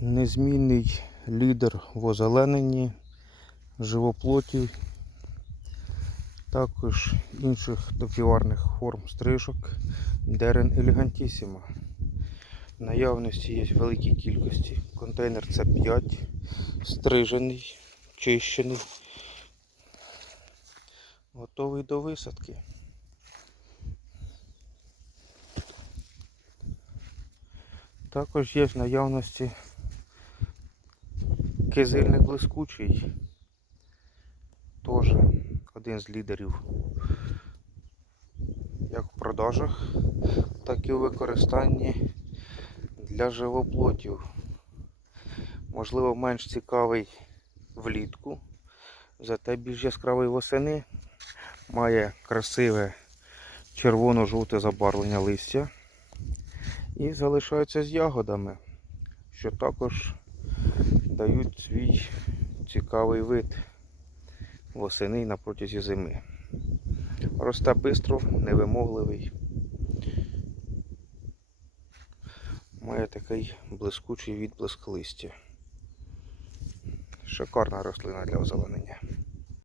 Незмінний лідер в озелененні живоплотів, також інших допіварних форм стрижок Дерен Елегантісіма. В наявності є в великій кількості. Контейнер це 5, стрижений, чищений, готовий до висадки. Також є в наявності кизильник блискучий. Теж один з лідерів як в продажах, так і у використанні для живоплотів. Можливо, менш цікавий влітку, зате більш яскравий восени. Має красиве червоно-жовте забарвлення листя і залишаються з ягодами, що також дають свій цікавий вид восени на протязі зими. Росте бистро, невимогливий. Має такий блискучий відблиск листя. Шикарна рослина для озеленення.